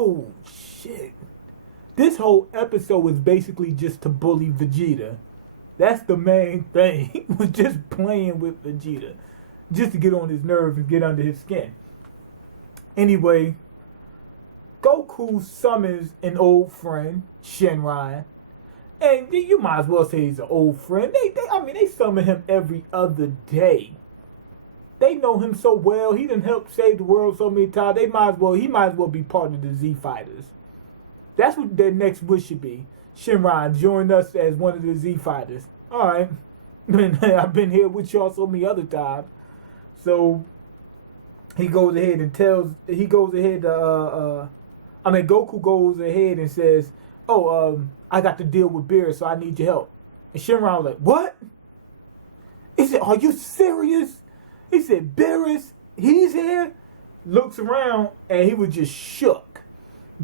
oh shit. This whole episode was basically just to bully Vegeta. That's the main thing. He was just playing with Vegeta. Just to get on his nerves and get under his skin. Anyway, Goku summons an old friend, Shenron. And you might as well say he's an old friend. They summon him every other day. They know him so well. He done helped save the world so many times. He might as well be part of the Z Fighters. That's what their next wish should be. Shenron, join us as one of the Z Fighters. Alright. I've been here with y'all so many other times. So he goes ahead and Goku goes ahead and says, I got to deal with Beerus, so I need your help. And Shenron was like, what? He said, are you serious? He said, Beerus, he's here? Looks around, and he was just shook.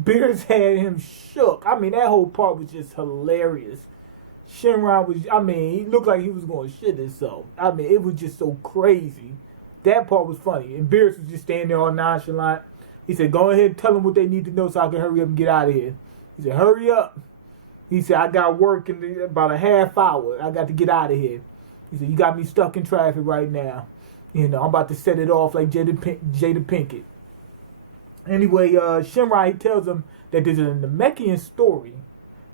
Beerus had him shook. That whole part was just hilarious. Shenron he looked like he was going to shit himself. It was just so crazy. That part was funny. And Beerus was just standing there all nonchalant. He said, go ahead and tell them what they need to know so I can hurry up and get out of here. He said, hurry up. He said, I got work in about a half hour. I got to get out of here. He said, you got me stuck in traffic right now. I'm about to set it off like Jada Pinkett. Anyway, Shenron, he tells him that there's a Namekian story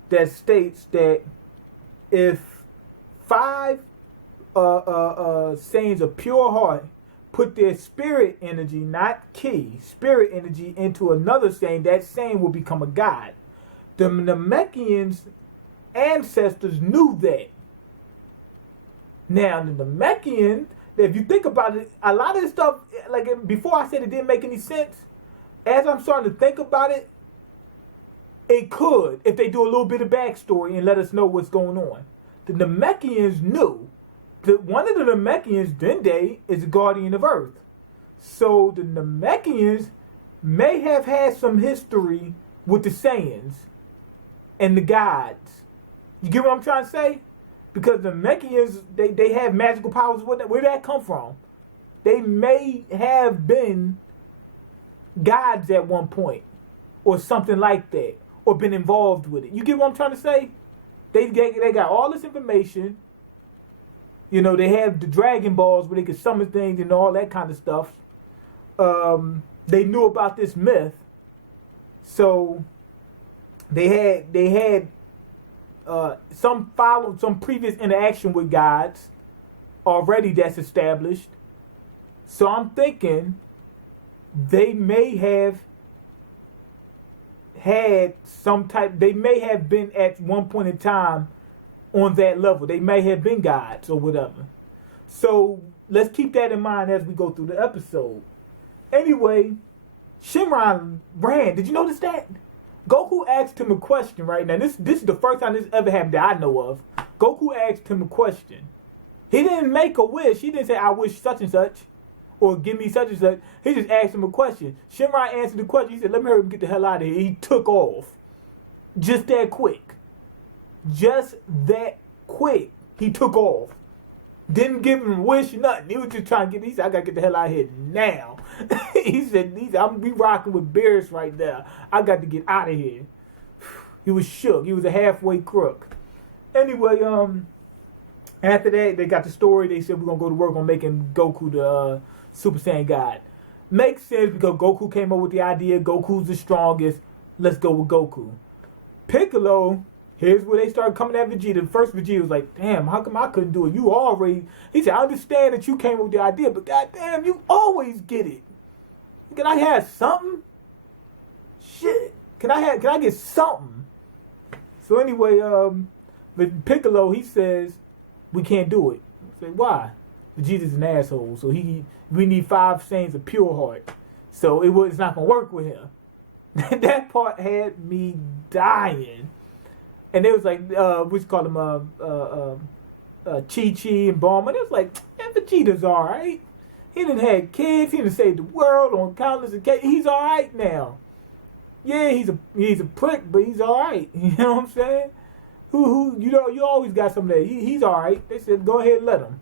that states that if 5 Saiyans of pure heart put their spirit energy, not ki, spirit energy into another Saiyan, that Saiyan will become a god. The Namekians' ancestors knew that. Now, the Namekians, if you think about it, a lot of this stuff, like before I said it didn't make any sense, as I'm starting to think about it, it could if they do a little bit of backstory and let us know what's going on. The Namekians knew that one of the Namekians, Dende, is a guardian of Earth. So the Namekians may have had some history with the Saiyans and the gods. You get what I'm trying to say? Because the Namekians, they have magical powers. Where did that come from? They may have been gods at one point or something like that, or been involved with it. You get what I'm trying to say? They got all this information. They have the Dragon Balls where they could summon things and all that kind of stuff. They knew about this myth. So they had some previous interaction with gods already that's established. So I'm thinking they may have had they may have been at one point in time on that level. They may have been gods or whatever. So let's keep that in mind as we go through the episode. Anyway, Shenron ran. Did you notice that? Goku asked him a question right now. This is the first time this ever happened that I know of. Goku asked him a question. He didn't make a wish. He didn't say, I wish such and such, or give me such and such. He just asked him a question. Shenron answered the question. He said, let me hurry up and get the hell out of here. He took off. Just that quick. Just that quick. He took off. Didn't give him a wish or nothing. He was just trying to he said, I gotta get the hell out of here now. he said, we rocking with Beerus right now. I got to get out of here. He was shook. He was a halfway crook. Anyway, after that, they got the story. They said, we're gonna go to work on making Goku the Super Saiyan God. Makes sense because Goku came up with the idea. Goku's the strongest. Let's go with Goku. Piccolo, here's where they started coming at Vegeta. First, Vegeta was like, damn, how come I couldn't do it? You already... He said, I understand that you came up with the idea, but goddamn, you always get it. Can I have something? Shit. Can I get something? So anyway, but Piccolo, he says, we can't do it. I say, why? Vegeta's an asshole, so we need 5 Saiyans of pure heart. So it's not going to work with him. That part had me dying. And they was like, we call them Chi-Chi and Bulma. And it was like, Vegeta's alright. He done had kids. He done saved the world on countless occasions. He's alright now. Yeah, he's a prick, but he's alright. You know what I'm saying? You always got some of that. He's alright. They said, go ahead and let him.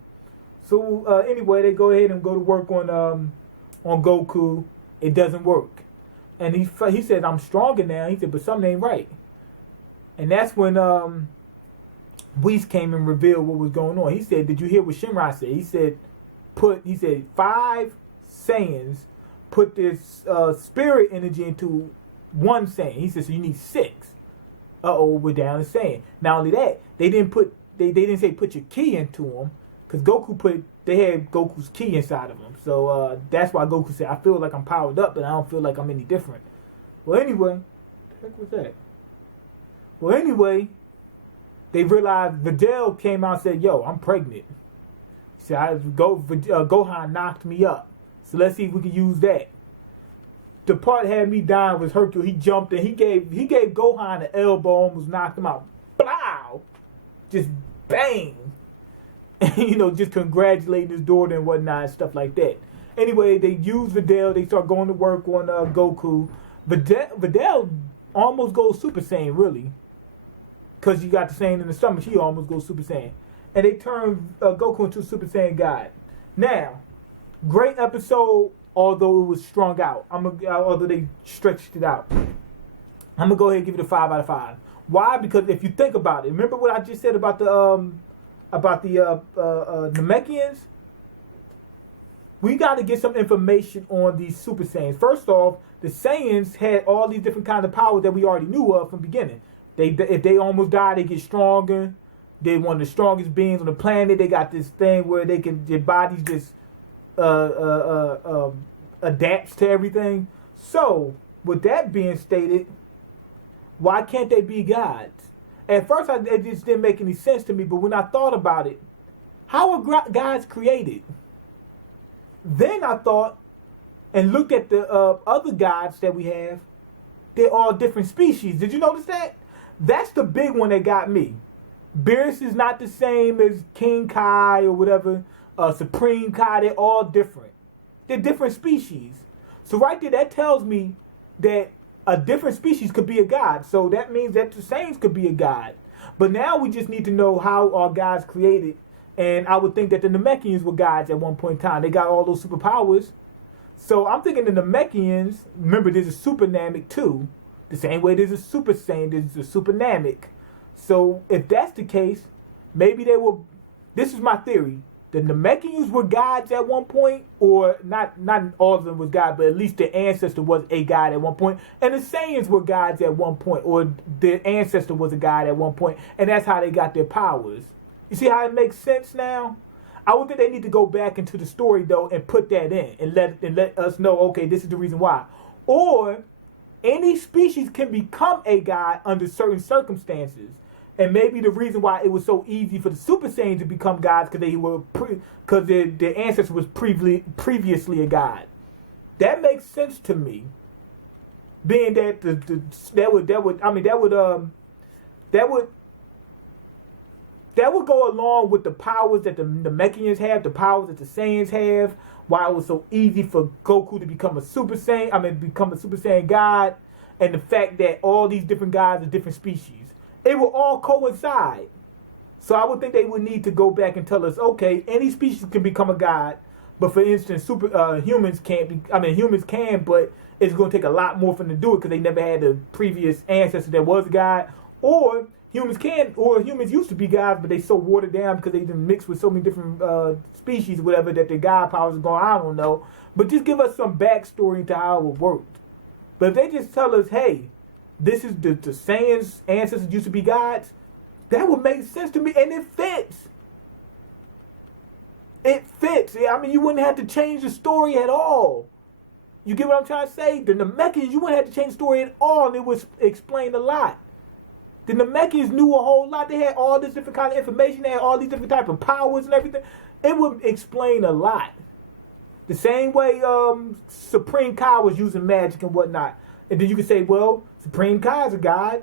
So anyway, they go ahead and go to work on Goku. It doesn't work. And he said, I'm stronger now. He said, but something ain't right. And that's when Whis came and revealed what was going on. He said, did you hear what Shenron said? He said, 5 Saiyans put this spirit energy into one Saiyan. He said, so you need 6. We're down to Saiyan. Not only that, they didn't say put your ki into him, because they had Goku's ki inside of him. So that's why Goku said, I feel like I'm powered up, but I don't feel like I'm any different. Well, anyway, what the heck was that? Well, anyway, they realized Videl came out and said, yo, I'm pregnant. He said, Gohan knocked me up. So let's see if we can use that. The part that had me dying was Hercule. He jumped and he gave Gohan an elbow, almost knocked him out. Blow! Just bang! And, just congratulating his daughter and whatnot and stuff like that. Anyway, they used Videl. They start going to work on Goku. Videl almost goes Super Saiyan, really. Because you got the Saiyan in the stomach, he almost goes Super Saiyan. And they turn Goku into a Super Saiyan God. Now, great episode, although it was strung out. Although they stretched it out. I'm going to go ahead and give it a 5 out of 5. Why? Because if you think about it, remember what I just said about the Namekians? We got to get some information on these Super Saiyans. First off, the Saiyans had all these different kinds of powers that we already knew of from the beginning. If they almost die, they get stronger. They're one of the strongest beings on the planet. They got this thing where their bodies just adapts to everything. So, with that being stated, why can't they be gods? At first, it just didn't make any sense to me, but when I thought about it, how are gods created? Then I thought and looked at the other gods that we have. They're all different species. Did you notice that? That's the big one that got me. Beerus is not the same as King Kai or whatever. Supreme Kai, they're all different. They're different species. So right there, that tells me that a different species could be a god. So that means that the Saiyans could be a god. But now we just need to know how are gods created. And I would think that the Namekians were gods at one point in time. They got all those superpowers. So I'm thinking the Namekians, remember there's a Super Namek too. The same way there's a Super Saiyan, there's a Super Namek. So if that's the case, maybe they were, this is my theory. The Namekians were gods at one point, or not all of them was gods, but at least their ancestor was a god at one point. And the Saiyans were gods at one point, or their ancestor was a god at one point, and that's how they got their powers. You see how it makes sense now? I would think they need to go back into the story though and put that in and let us know, okay, this is the reason why. Or any species can become a god under certain circumstances. And maybe the reason why it was so easy for the Super Saiyans to become gods because their ancestor was previously a god. That makes sense to me. Being that that would go along with the powers that the Namekians have, the powers that the Saiyans have. Why it was so easy for Goku to become a Super Saiyan. Become a Super Saiyan god, and the fact that all these different gods are different species. It will all coincide. So I would think they would need to go back and tell us, okay, any species can become a god, but for instance, humans can't be. Humans can, but it's going to take a lot more for them to do it because they never had a previous ancestor that was a god. Or humans used to be gods, but they so watered down because they done mixed with so many different species, whatever, that their god powers are going. I don't know, but just give us some backstory into how it worked. But if they just tell us, hey, this is the Saiyans' ancestors used to be gods, that would make sense to me, and it fits. It fits. You wouldn't have to change the story at all. You get what I'm trying to say? The Namekians, you wouldn't have to change the story at all, and it would explain a lot. The Namekians knew a whole lot. They had all this different kind of information. They had all these different type of powers and everything. It would explain a lot. The same way Supreme Kai was using magic and whatnot. And then you could say, well, Supreme Kai is a god.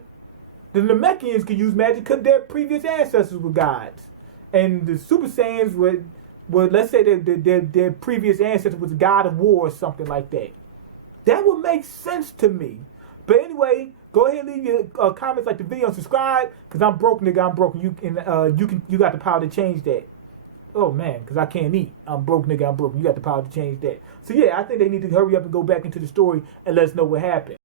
The Namekians could use magic because their previous ancestors were gods. And the Super Saiyans were let's say their previous ancestor was a god of war or something like that. That would make sense to me. But anyway, go ahead and leave your comments, like the video, and subscribe, because I'm broke, nigga. I'm broken. You got the power to change that. Oh man, because I can't eat. I'm broke, nigga. I'm broke. You got the power to change that. So yeah, I think they need to hurry up and go back into the story and let us know what happened.